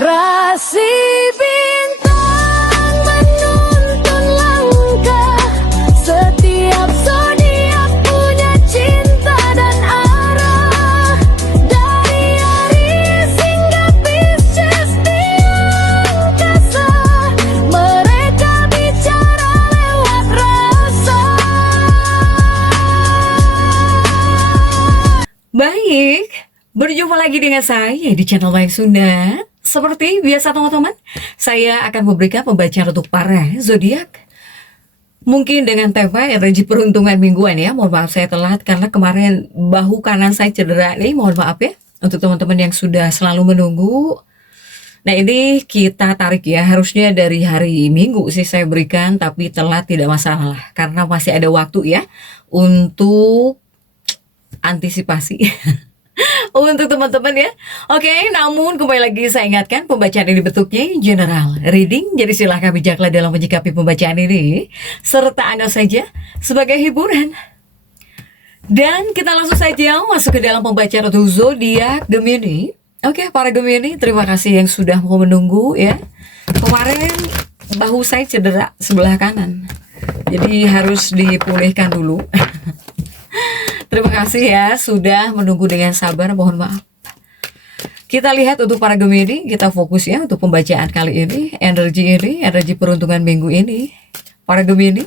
Rasi bintang menuntun langkah, setiap zodiak punya cinta dan arah. Dari Aries hingga Pisces di angkasa, mereka bicara lewat rasa. Baik, berjumpa lagi dengan saya di channel Baik Sunda. Seperti biasa teman-teman, saya akan memberikan pembacaan untuk para zodiak. Mungkin dengan tema energi peruntungan mingguan ya. Mohon maaf saya telat karena kemarin bahu kanan saya cedera nih. Mohon maaf ya untuk teman-teman yang sudah selalu menunggu. Nah ini kita tarik ya, harusnya dari hari Minggu sih saya berikan, tapi telat tidak masalah karena masih ada waktu ya untuk antisipasi. Untuk teman-teman ya. Oke, namun kembali lagi saya ingatkan pembacaan ini bentuknya general reading, jadi silahkan bijaklah dalam menyikapi pembacaan ini serta Anda saja sebagai hiburan. Dan kita langsung saja masuk ke dalam pembacaan untuk zodiak Gemini. Oke, para Gemini, terima kasih yang sudah mau menunggu ya. Kemarin bahu saya cedera sebelah kanan, jadi harus dipulihkan dulu. Terima kasih ya sudah menunggu dengan sabar, mohon maaf. Kita lihat untuk para Gemini, kita fokus ya untuk pembacaan kali ini, energi peruntungan minggu ini. Para Gemini,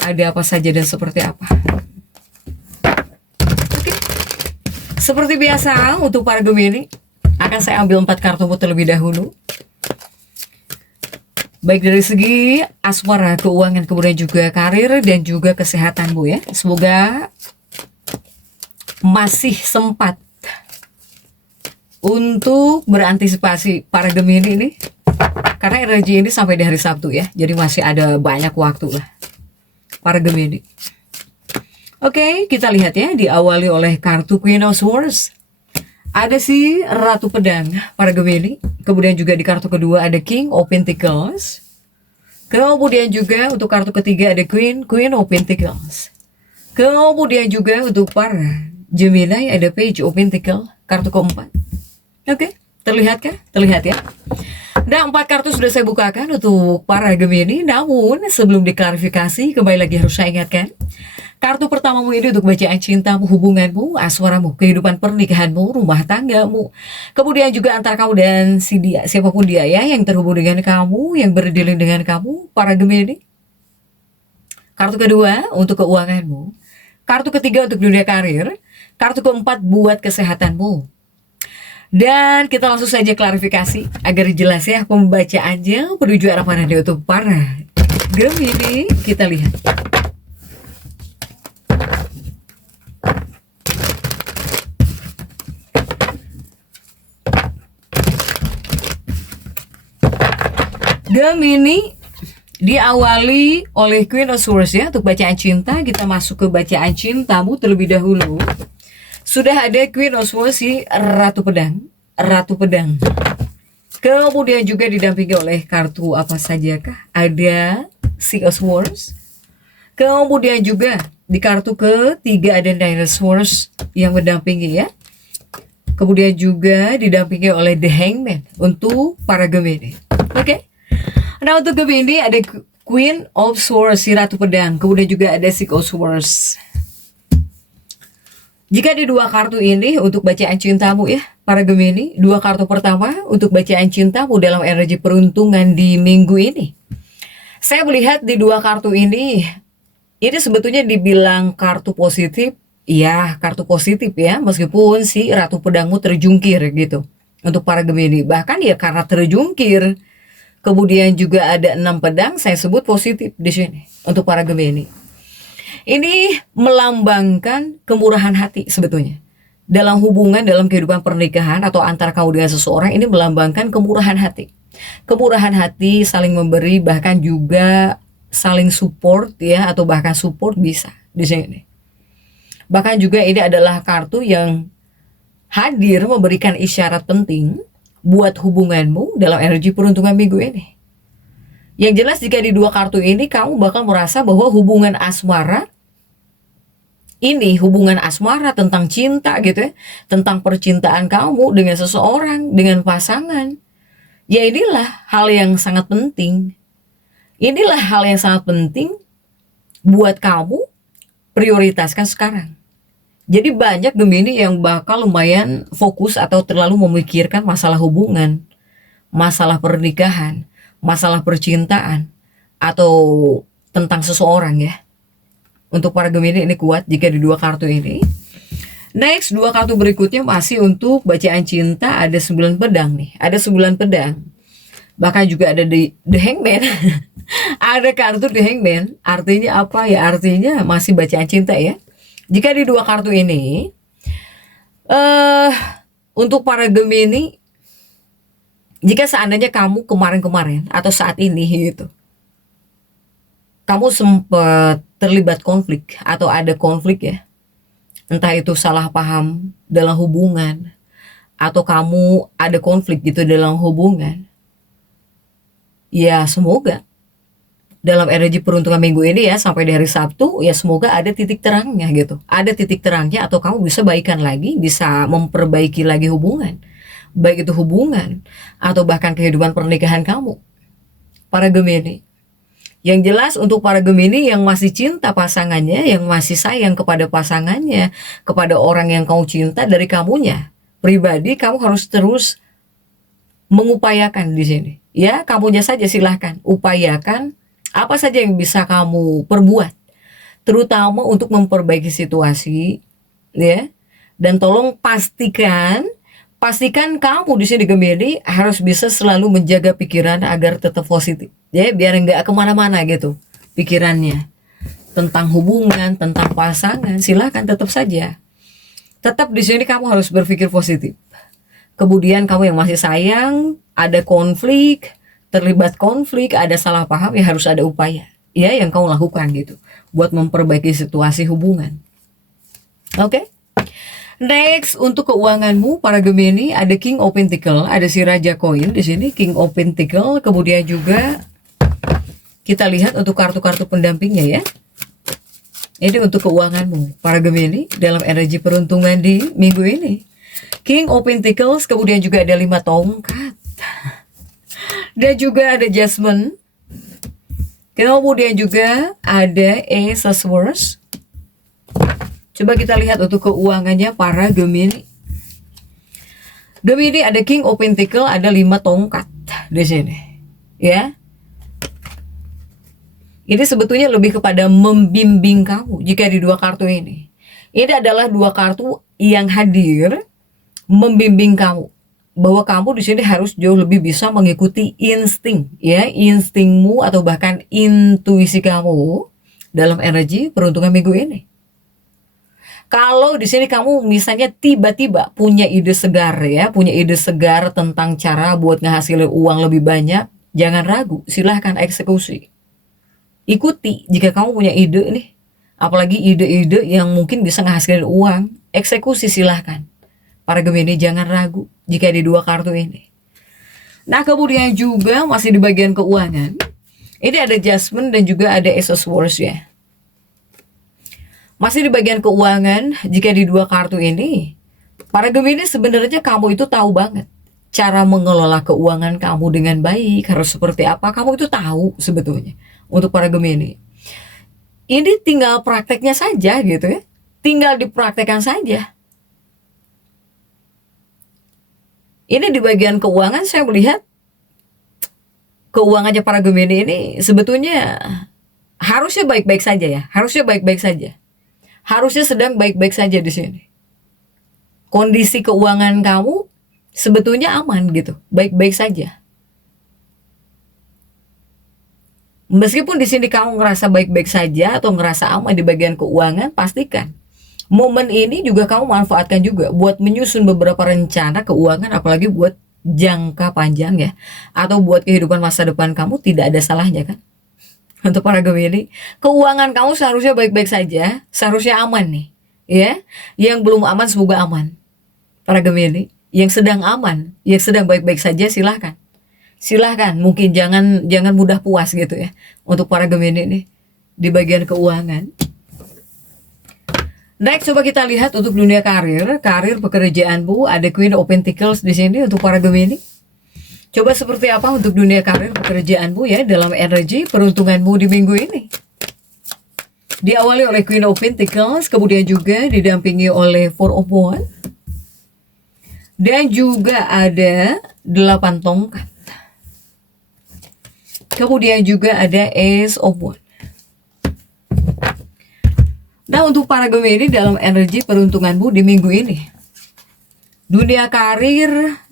ada apa saja dan seperti apa? Oke. Seperti biasa untuk para Gemini, akan saya ambil 4 kartu terlebih dahulu. Baik dari segi asmara, keuangan, kemudian juga karir dan juga kesehatanmu ya. Semoga masih sempat untuk berantisipasi para Gemini ini. Karena energi ini sampai di hari Sabtu ya. Jadi masih ada banyak waktu lah para Gemini. Oke, kita lihat ya, diawali oleh kartu Queen of Swords. Ada si Ratu Pedang para Gemini. Kemudian juga di kartu kedua ada King of Pentacles. Kemudian juga untuk kartu ketiga ada Queen of Pentacles. Kemudian juga untuk para Gemini ada Page of Pentacles, kartu keempat. Oke, terlihatkah? Terlihat ya. Dan 4 kartu sudah saya bukakan untuk para Gemini. Namun sebelum diklarifikasi, kembali lagi harus saya ingatkan, kartu pertamamu ini untuk bacaan cintamu, hubunganmu, asmaramu, kehidupan pernikahanmu, rumah tanggamu. Kemudian juga antara kamu dan si dia, siapapun dia ya, yang terhubung dengan kamu, yang berdealing dengan kamu, para Gemini. Kartu kedua untuk keuanganmu. Kartu ketiga untuk dunia karir. Kartu keempat buat kesehatanmu. Dan kita langsung saja klarifikasi agar jelas ya pembacaannya menuju arah mana dia untuk para Gemini. Kita lihat. Gemini diawali oleh Queen of Swords ya. Untuk bacaan cinta, kita masuk ke bacaan cintamu terlebih dahulu. Sudah ada Queen of Swords, si Ratu Pedang. Kemudian juga didampingi oleh kartu apa sajakah? Ada Six of Swords. Kemudian juga di kartu ketiga ada Nine of Swords yang mendampingi ya. Kemudian juga didampingi oleh The Hangman untuk para Gemini. Oke. Nah untuk Gemini ada Queen of Swords, si Ratu Pedang. Kemudian juga ada Six of Swords. Jika di 2 kartu ini untuk bacaan cintamu ya, para Gemini, 2 kartu pertama untuk bacaan cintamu dalam energi peruntungan di minggu ini. Saya melihat di 2 kartu ini sebetulnya dibilang kartu positif, ya kartu positif ya, meskipun si Ratu Pedangmu terjungkir gitu. Untuk para Gemini, bahkan ya karena terjungkir, kemudian juga ada 6 pedang, saya sebut positif di sini untuk para Gemini. Ini melambangkan kemurahan hati sebetulnya. Dalam hubungan, dalam kehidupan pernikahan atau antara kamu dengan seseorang, ini melambangkan kemurahan hati. Kemurahan hati, saling memberi, bahkan juga saling support ya, atau bahkan support bisa di sini. Bahkan juga ini adalah kartu yang hadir memberikan isyarat penting buat hubunganmu dalam energi peruntungan minggu ini. Yang jelas jika di 2 kartu ini kamu bakal merasa bahwa hubungan asmara ini hubungan asmara, tentang cinta gitu ya, tentang percintaan kamu dengan seseorang, dengan pasangan. Ya inilah hal yang sangat penting. Inilah hal yang sangat penting buat kamu prioritaskan sekarang. Jadi banyak Gemini yang bakal lumayan fokus atau terlalu memikirkan masalah hubungan, masalah pernikahan, masalah percintaan, atau tentang seseorang ya. Untuk para Gemini ini kuat jika di dua kartu ini. Next, dua kartu berikutnya masih untuk bacaan cinta, ada 9 pedang nih. Ada 9 pedang. Bahkan juga ada the Hangman. Ada kartu the Hangman. Artinya apa ya? Artinya masih bacaan cinta ya. Jika di dua kartu ini, untuk para Gemini, jika seandainya kamu kemarin-kemarin atau saat ini gitu, kamu sempat terlibat konflik atau ada konflik ya, entah itu salah paham dalam hubungan, atau kamu ada konflik gitu dalam hubungan, ya semoga dalam energi peruntungan minggu ini ya, sampai di hari Sabtu, ya semoga ada titik terangnya gitu. Ada titik terangnya atau kamu bisa baikan lagi, bisa memperbaiki lagi hubungan. Baik itu hubungan atau bahkan kehidupan pernikahan kamu. Para Gemini. Yang jelas untuk para Gemini yang masih cinta pasangannya, yang masih sayang kepada pasangannya, kepada orang yang kamu cinta dari kamunya. Pribadi kamu harus terus mengupayakan di sini. Ya, kamunya saja silahkan upayakan apa saja yang bisa kamu perbuat, terutama untuk memperbaiki situasi, ya. Dan tolong pastikan kamu di sini Gemini harus bisa selalu menjaga pikiran agar tetap positif, ya, biar nggak kemana-mana gitu pikirannya tentang hubungan, tentang pasangan. Silakan tetap saja, tetap di sini kamu harus berpikir positif. Kemudian kamu yang masih sayang, ada konflik, terlibat konflik, ada salah paham, ya harus ada upaya ya yang kamu lakukan gitu buat memperbaiki situasi hubungan. Oke. Next, untuk keuanganmu para Gemini, ada King of Pentacle, ada si Raja Koin di sini, King of Pentacle. Kemudian juga kita lihat untuk kartu-kartu pendampingnya ya. Ini untuk keuanganmu para Gemini dalam energi peruntungan di minggu ini. King of Pentacles, kemudian juga ada 5 tongkat. Dan juga ada Judgment. Kemudian juga ada Ace of Swords. Coba kita lihat untuk keuangannya para Gemini. Gemini ada King of Pentacles, ada 5 tongkat di sini. Ya. Ini sebetulnya lebih kepada membimbing kamu jika di dua kartu ini. Ini adalah dua kartu yang hadir membimbing kamu bahwa kamu di sini harus jauh lebih bisa mengikuti insting, ya, instingmu atau bahkan intuisi kamu dalam energi peruntungan minggu ini. Kalau di sini kamu misalnya tiba-tiba punya ide segar ya, punya ide segar tentang cara buat ngehasilin uang lebih banyak, jangan ragu, silahkan eksekusi. Ikuti jika kamu punya ide nih, apalagi ide-ide yang mungkin bisa ngehasilin uang, eksekusi silahkan. Para Gemini jangan ragu jika di dua kartu ini. Nah kemudian juga masih di bagian keuangan, ini ada Judgment dan juga ada Ace of Swords ya. Masih di bagian keuangan, jika di dua kartu ini, para Gemini sebenarnya kamu itu tahu banget cara mengelola keuangan kamu dengan baik, harus seperti apa, kamu itu tahu sebetulnya. Untuk para Gemini, ini tinggal prakteknya saja gitu ya, tinggal dipraktekkan saja. Ini di bagian keuangan saya melihat keuangannya para Gemini ini sebetulnya harusnya baik-baik saja ya, harusnya baik-baik saja. Harusnya sedang baik-baik saja di sini. Kondisi keuangan kamu sebetulnya aman gitu, baik-baik saja. Meskipun di sini kamu ngerasa baik-baik saja atau ngerasa aman di bagian keuangan, pastikan momen ini juga kamu manfaatkan juga buat menyusun beberapa rencana keuangan, apalagi buat jangka panjang ya, atau buat kehidupan masa depan kamu, tidak ada salahnya kan. Untuk para Gemini, keuangan kamu seharusnya baik-baik saja, seharusnya aman nih ya. Yang belum aman semoga aman. Para Gemini yang sedang aman, yang sedang baik-baik saja, silahkan mungkin jangan mudah puas gitu ya untuk para Gemini nih di bagian keuangan. Next, coba kita lihat untuk dunia karir, karir pekerjaanmu, ada Queen of Pentacles di sini untuk para Gemini. Coba seperti apa untuk dunia karir pekerjaanmu ya dalam energi peruntunganmu di minggu ini. Diawali oleh Queen of Pentacles, kemudian juga didampingi oleh Four of Wands. Dan juga ada 8 tongkat. Kemudian juga ada Ace of Wands. Nah, untuk para Gemini dalam energi peruntunganmu di minggu ini. Dunia karir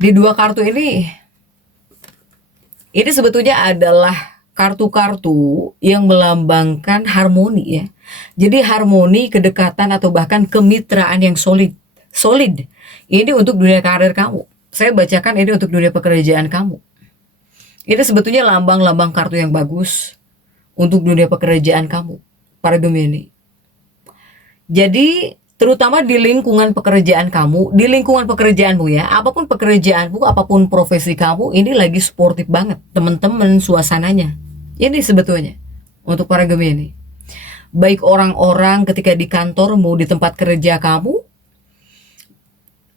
di 2 kartu ini sebetulnya adalah kartu-kartu yang melambangkan harmoni ya. Jadi harmoni, kedekatan atau bahkan kemitraan yang solid. Ini untuk dunia karir kamu. Saya bacakan ini untuk dunia pekerjaan kamu. Ini sebetulnya lambang-lambang kartu yang bagus untuk dunia pekerjaan kamu, para Gemini. Jadi terutama di lingkungan pekerjaan kamu, di lingkungan pekerjaanmu ya, apapun pekerjaanmu, apapun profesi kamu, ini lagi sportif banget teman-teman suasananya. Ini sebetulnya untuk para Gemini. Baik orang-orang ketika di kantormu, di tempat kerja kamu,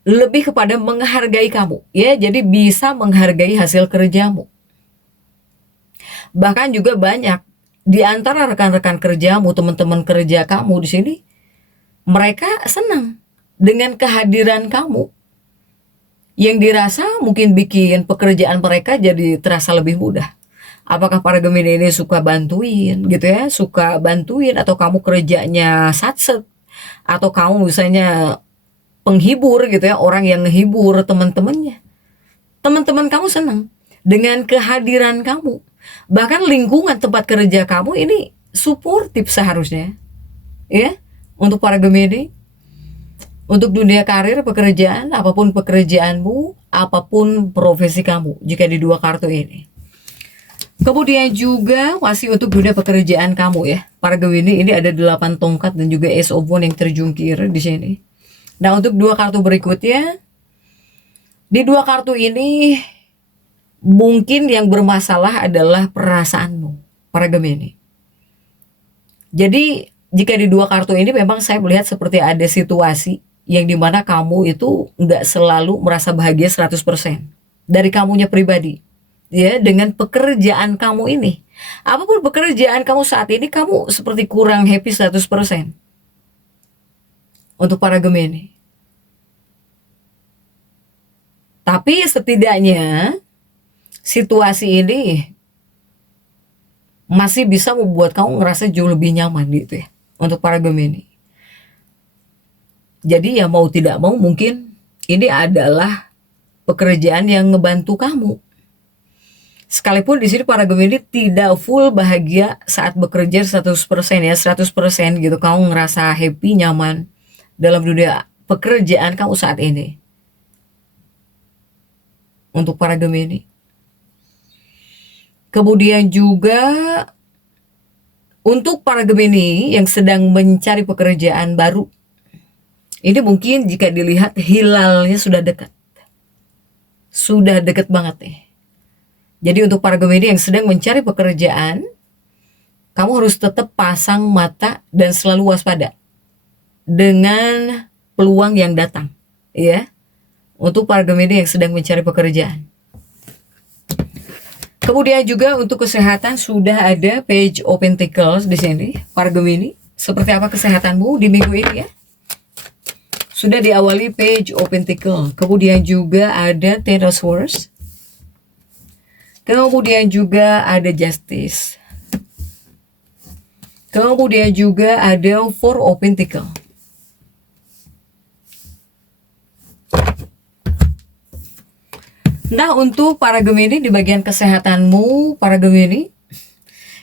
lebih kepada menghargai kamu ya, jadi bisa menghargai hasil kerjamu. Bahkan juga banyak di antara rekan-rekan kerjamu, teman-teman kerja kamu di sini, mereka senang dengan kehadiran kamu yang dirasa mungkin bikin pekerjaan mereka jadi terasa lebih mudah. Apakah para Gemini ini suka bantuin gitu ya, suka bantuin, atau kamu kerjanya satset, atau kamu misalnya penghibur gitu ya, orang yang ngehibur teman-temannya. Teman-teman kamu senang dengan kehadiran kamu. Bahkan lingkungan tempat kerja kamu ini suportif seharusnya ya untuk para Gemini. Untuk dunia karir pekerjaan, apapun pekerjaanmu, apapun profesi kamu, jika di 2 kartu ini. Kemudian juga masih untuk dunia pekerjaan kamu ya, para Gemini, ini ada 8 tongkat dan juga Ace of Wands yang terjungkir di sini. Nah, untuk 2 kartu berikutnya, di 2 kartu ini mungkin yang bermasalah adalah perasaanmu, para Gemini. Jadi jika di 2 kartu ini memang saya melihat seperti ada situasi yang dimana kamu itu nggak selalu merasa bahagia 100% dari kamunya pribadi ya, dengan pekerjaan kamu ini. Apapun pekerjaan kamu saat ini, kamu seperti kurang happy 100% untuk para Gemini. Tapi setidaknya situasi ini masih bisa membuat kamu ngerasa jauh lebih nyaman gitu ya untuk para Gemini. Jadi ya mau tidak mau mungkin ini adalah pekerjaan yang ngebantu kamu. Sekalipun di sini para Gemini tidak full bahagia saat bekerja 100% ya, 100% gitu kamu ngerasa happy, nyaman dalam dunia pekerjaan kamu saat ini. Untuk para Gemini. Kemudian juga untuk para Gemini yang sedang mencari pekerjaan baru, ini mungkin jika dilihat hilalnya sudah dekat. Sudah dekat banget nih. Jadi untuk para Gemini yang sedang mencari pekerjaan, kamu harus tetap pasang mata dan selalu waspada dengan peluang yang datang ya. Untuk para Gemini yang sedang mencari pekerjaan. Kemudian juga untuk kesehatan sudah ada Page of Pentacles di sini, para Gemini. Seperti apa kesehatanmu di minggu ini ya? Sudah diawali Page of Pentacles. Kemudian juga ada Ten of Swords. Kemudian juga ada Justice. Kemudian juga ada Four of Pentacles. Nah, untuk para Gemini di bagian kesehatanmu, para Gemini,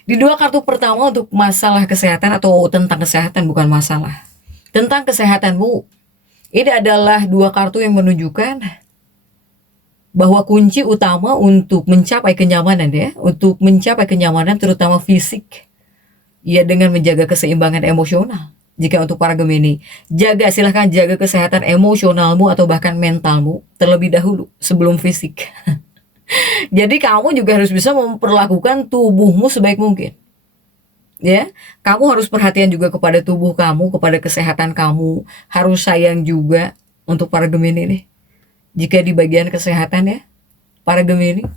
di 2 kartu pertama untuk masalah kesehatan atau tentang kesehatan, bukan masalah. Tentang kesehatanmu, ini adalah 2 kartu yang menunjukkan bahwa kunci utama untuk mencapai kenyamanan ya, untuk mencapai kenyamanan terutama fisik, ya dengan menjaga keseimbangan emosional. Jika untuk para Gemini, silahkan jaga kesehatan emosionalmu atau bahkan mentalmu terlebih dahulu sebelum fisik. Jadi kamu juga harus bisa memperlakukan tubuhmu sebaik mungkin. Ya, kamu harus perhatian juga kepada tubuh kamu, kepada kesehatan kamu, harus sayang juga untuk para Gemini nih. Jika di bagian kesehatan ya, para Gemini.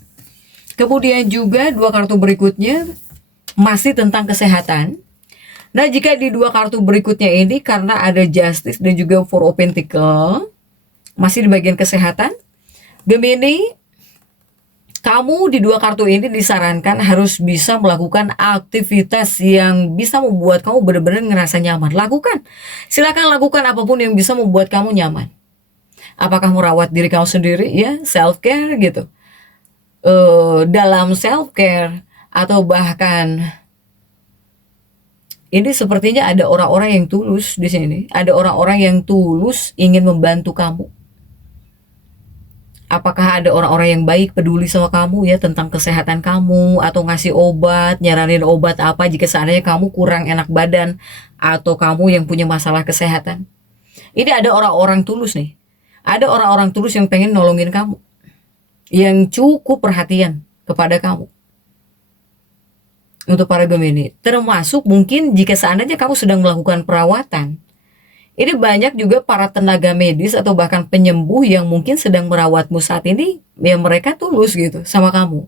Kemudian juga dua kartu berikutnya masih tentang kesehatan. Nah, jika di dua kartu berikutnya ini karena ada Justice dan juga Four of Pentacles, masih di bagian kesehatan, Gemini, kamu di dua kartu ini disarankan harus bisa melakukan aktivitas yang bisa membuat kamu benar-benar ngerasa nyaman. Lakukan, silakan lakukan apapun yang bisa membuat kamu nyaman. Apakah merawat diri kamu sendiri ya, self care gitu, dalam self care, atau bahkan ini sepertinya ada orang-orang yang tulus di sini, ada orang-orang yang tulus ingin membantu kamu. Apakah ada orang-orang yang baik peduli sama kamu ya tentang kesehatan kamu, atau ngasih obat, nyaranin obat apa jika seandainya kamu kurang enak badan atau kamu yang punya masalah kesehatan. Ini ada orang-orang tulus nih. Ada orang-orang tulus yang pengen nolongin kamu, yang cukup perhatian kepada kamu. Untuk para Gemini, termasuk mungkin jika seandainya kamu sedang melakukan perawatan, ini banyak juga para tenaga medis atau bahkan penyembuh yang mungkin sedang merawatmu saat ini, ya mereka tulus gitu sama kamu.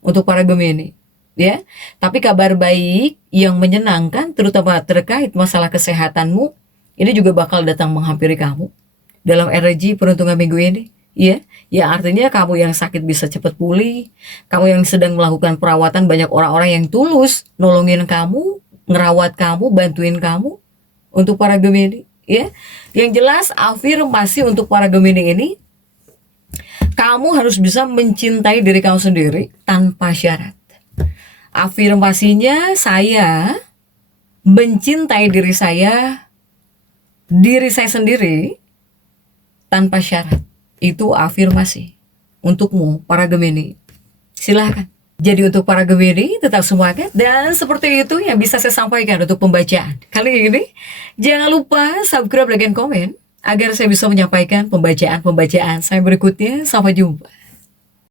Untuk para Gemini, ya. Tapi kabar baik yang menyenangkan, terutama terkait masalah kesehatanmu, ini juga bakal datang menghampiri kamu dalam energi peruntungan minggu ini. Ya, ya artinya kamu yang sakit bisa cepat pulih, kamu yang sedang melakukan perawatan, banyak orang-orang yang tulus nolongin kamu, ngerawat kamu, bantuin kamu. Untuk para Gemini, ya. Yang jelas afirmasi untuk para Gemini ini, kamu harus bisa mencintai diri kamu sendiri tanpa syarat. Afirmasinya, saya mencintai diri saya sendiri tanpa syarat. Itu afirmasi untukmu para Gemini. Silahkan. Jadi untuk para Gemini tetap semangat, dan seperti itu yang bisa saya sampaikan untuk pembacaan kali ini. Jangan lupa subscribe, like, dan komen agar saya bisa menyampaikan pembacaan-pembacaan saya berikutnya. Sampai jumpa.